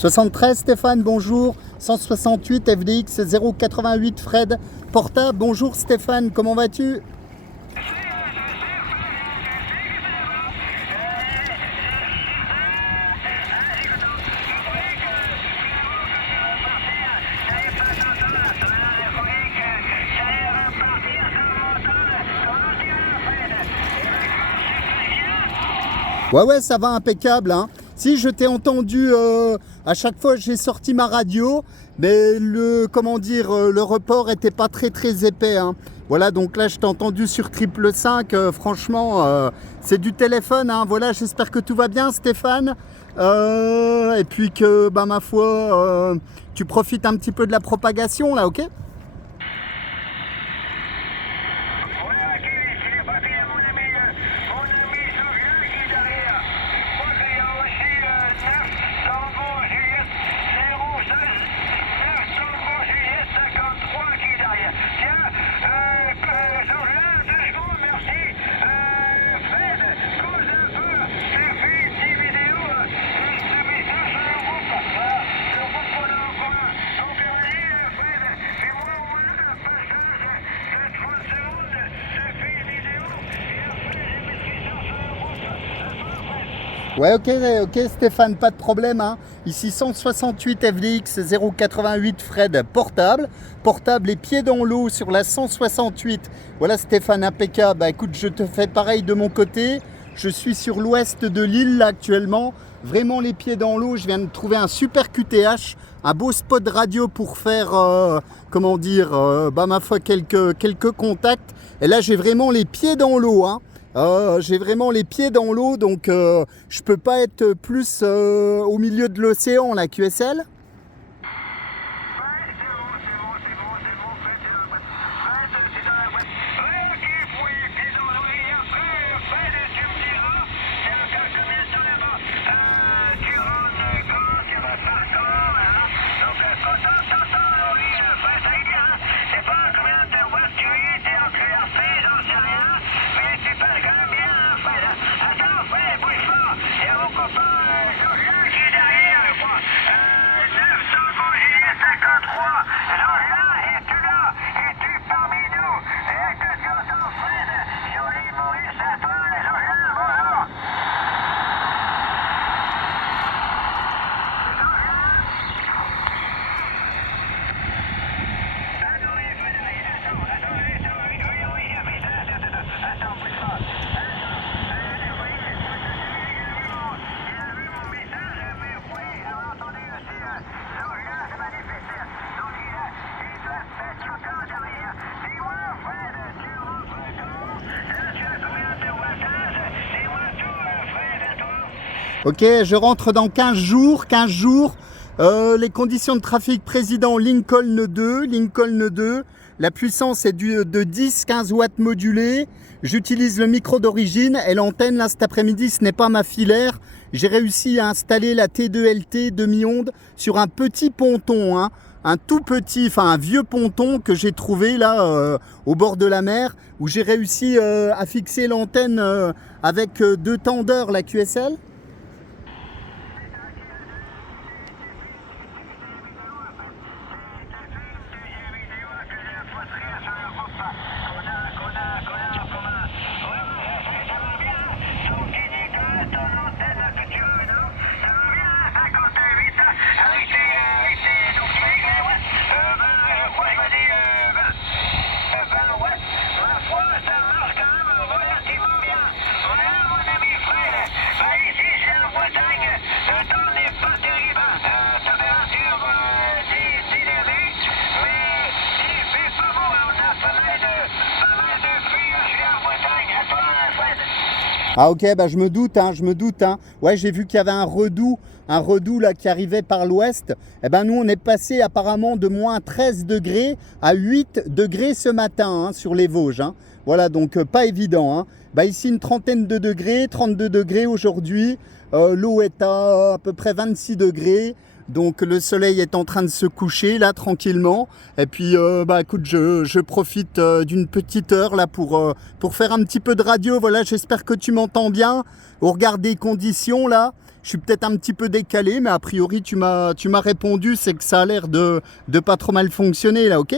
73 Stéphane, bonjour. 168 FDX 088 Fred Porta. Bonjour Stéphane, comment vas-tu? Ouais, ça va impeccable, hein. Si je t'ai entendu à chaque fois j'ai sorti ma radio, mais le report était pas très épais, hein. Voilà, donc là je t'ai entendu sur 555, franchement c'est du téléphone, hein. Voilà, j'espère que tout va bien Stéphane, et puis que ma foi tu profites un petit peu de la propagation là, ok? Ouais, ok Stéphane, pas de problème, hein. Ici 168 FDX 088 Fred portable et pieds dans l'eau sur la 168. Voilà Stéphane, impeccable. Bah écoute, je te fais pareil de mon côté. Je suis sur l'ouest de l'île là actuellement. Vraiment les pieds dans l'eau. Je viens de trouver un super QTH, un beau spot radio pour faire, ma foi, quelques contacts. Et là j'ai vraiment les pieds dans l'eau, hein. J'ai vraiment les pieds dans l'eau, donc je peux pas être plus au milieu de l'océan, la QSL. Ok, je rentre dans 15 jours. Les conditions de trafic président Lincoln 2. La puissance est de 10-15 watts modulés. J'utilise le micro d'origine et l'antenne là cet après-midi, ce n'est pas ma filaire. J'ai réussi à installer la T2LT demi-onde sur un petit ponton, hein. Un vieux ponton que j'ai trouvé là au bord de la mer, où j'ai réussi à fixer l'antenne avec deux tendeurs, la QSL. Ah ok, je me doute, hein. Ouais, j'ai vu qu'il y avait un redout là qui arrivait par l'ouest. Nous on est passé apparemment de moins 13 degrés à 8 degrés ce matin, hein, sur les Vosges, hein. Voilà, donc pas évident, hein. Ici une trentaine de degrés, 32 degrés aujourd'hui. L'eau est à peu près 26 degrés. Donc le soleil est en train de se coucher là tranquillement. Et puis écoute, je profite d'une petite heure là pour faire un petit peu de radio. Voilà, j'espère que tu m'entends bien au regard des conditions là. Je suis peut-être un petit peu décalé, mais a priori, tu m'as répondu, c'est que ça a l'air de pas trop mal fonctionner, là, ok?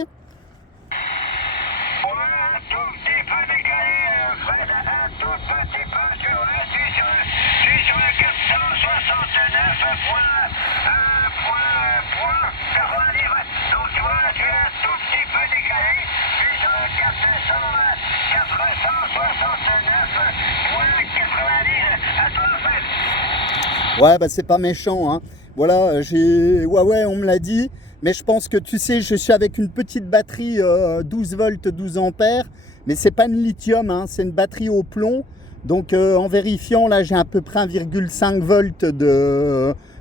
Ouais, bah c'est pas méchant, hein. Voilà, ouais, on me l'a dit, mais je pense que tu sais, je suis avec une petite batterie 12 volts, 12 ampères, mais c'est pas une lithium, hein, c'est une batterie au plomb. Donc en vérifiant, là, j'ai à peu près 1,5 volts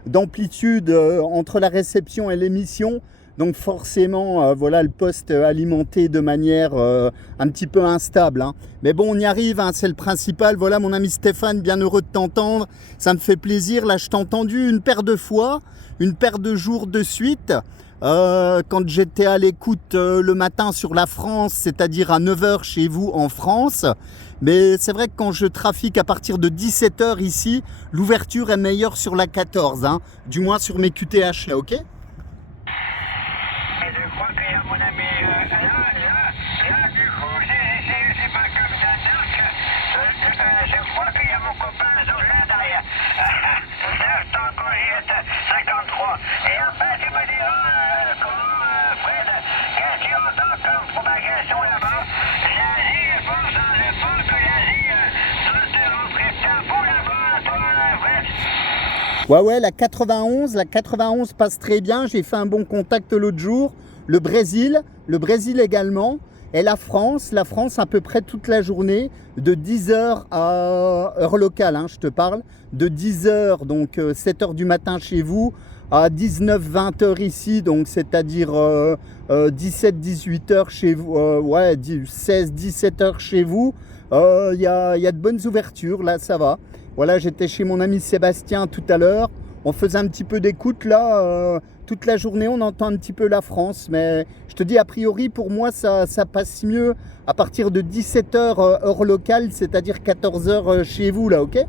d'amplitude entre la réception et l'émission. Donc forcément, voilà, le poste alimenté de manière un petit peu instable, hein. Mais bon, on y arrive, hein, c'est le principal. Voilà, mon ami Stéphane, bien heureux de t'entendre. Ça me fait plaisir. Là, je t'ai entendu une paire de fois, une paire de jours de suite. Quand j'étais à l'écoute le matin sur la France, c'est-à-dire à 9 h chez vous en France. Mais c'est vrai que quand je trafique à partir de 17 h ici, l'ouverture est meilleure sur la 14, hein, du moins sur mes QTH, là, ok? Ouais, la 91 passe très bien. J'ai fait un bon contact l'autre jour. Le Brésil également. Et la France à peu près toute la journée, de 10 h à heure locale, hein, je te parle, de 10 h, donc 7 h du matin chez vous, à 19-20 h ici, donc c'est-à-dire 17-18 h chez vous, ouais, 16-17 h chez vous. Il y a de bonnes ouvertures, là, ça va. Voilà, j'étais chez mon ami Sébastien tout à l'heure. On faisait un petit peu d'écoute là. Toute la journée, on entend un petit peu la France. Mais je te dis, a priori, pour moi, ça passe mieux à partir de 17 h heure locale, c'est-à-dire 14 h chez vous, là, ok?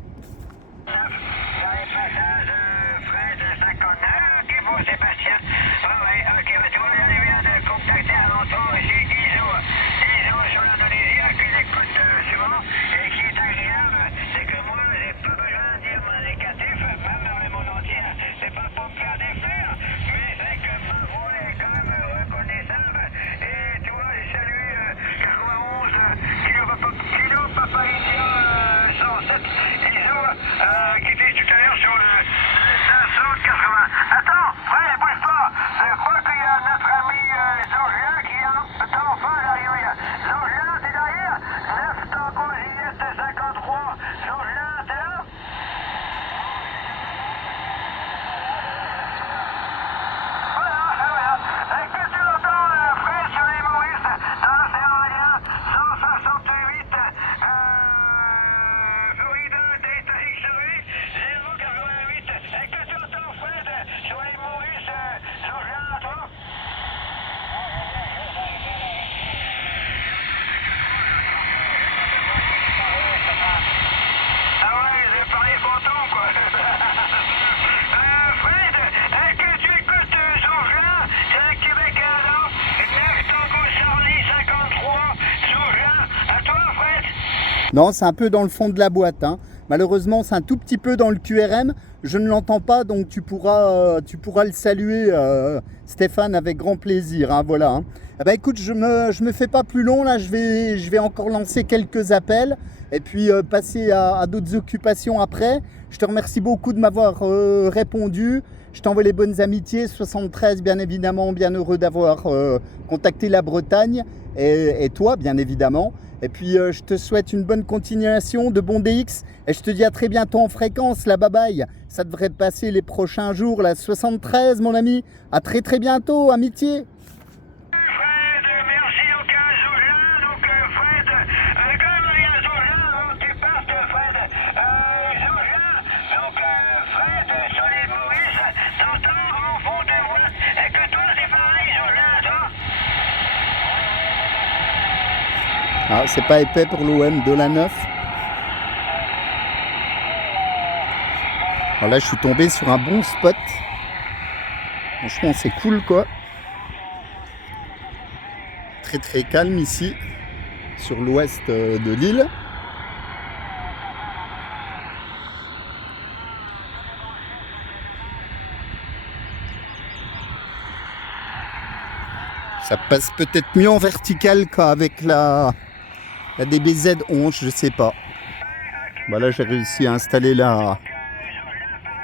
Non, c'est un peu dans le fond de la boîte, hein. Malheureusement, c'est un tout petit peu dans le QRM. Je ne l'entends pas, donc tu pourras le saluer, Stéphane, avec grand plaisir, hein, voilà, hein. Eh ben, écoute, je me fais pas plus long, là, je vais encore lancer quelques appels et puis passer à d'autres occupations après. Je te remercie beaucoup de m'avoir répondu. Je t'envoie les bonnes amitiés. 73, bien évidemment, bien heureux d'avoir contacté la Bretagne et toi, bien évidemment. Et puis, je te souhaite une bonne continuation, de bons DX. Et je te dis à très bientôt en fréquence, là, bye bye. Ça devrait passer les prochains jours, la 73, mon ami. À très très bientôt, amitié. Ah, c'est pas épais pour l'OM de la 9. Alors là, je suis tombé sur un bon spot. Franchement, c'est cool, quoi. Très très calme ici, sur l'ouest de l'île. Ça passe peut-être mieux en vertical qu'avec la DBZ 11, je sais pas. Bah là, j'ai réussi à installer la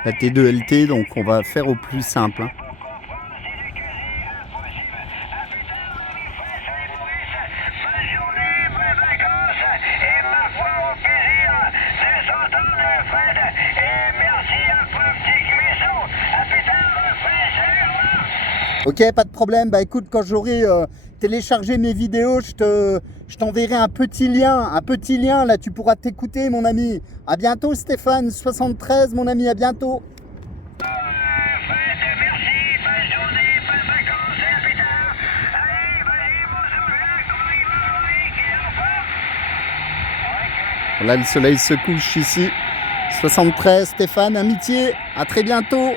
T2LT, donc on va faire au plus simple. Hein. Ok, pas de problème. Bah écoute, quand j'aurai téléchargé mes vidéos, je t'enverrai un petit lien. Là, tu pourras t'écouter, mon ami. À bientôt, Stéphane 73, mon ami. À bientôt. Là, le soleil se couche ici. 73, Stéphane, amitié. À très bientôt.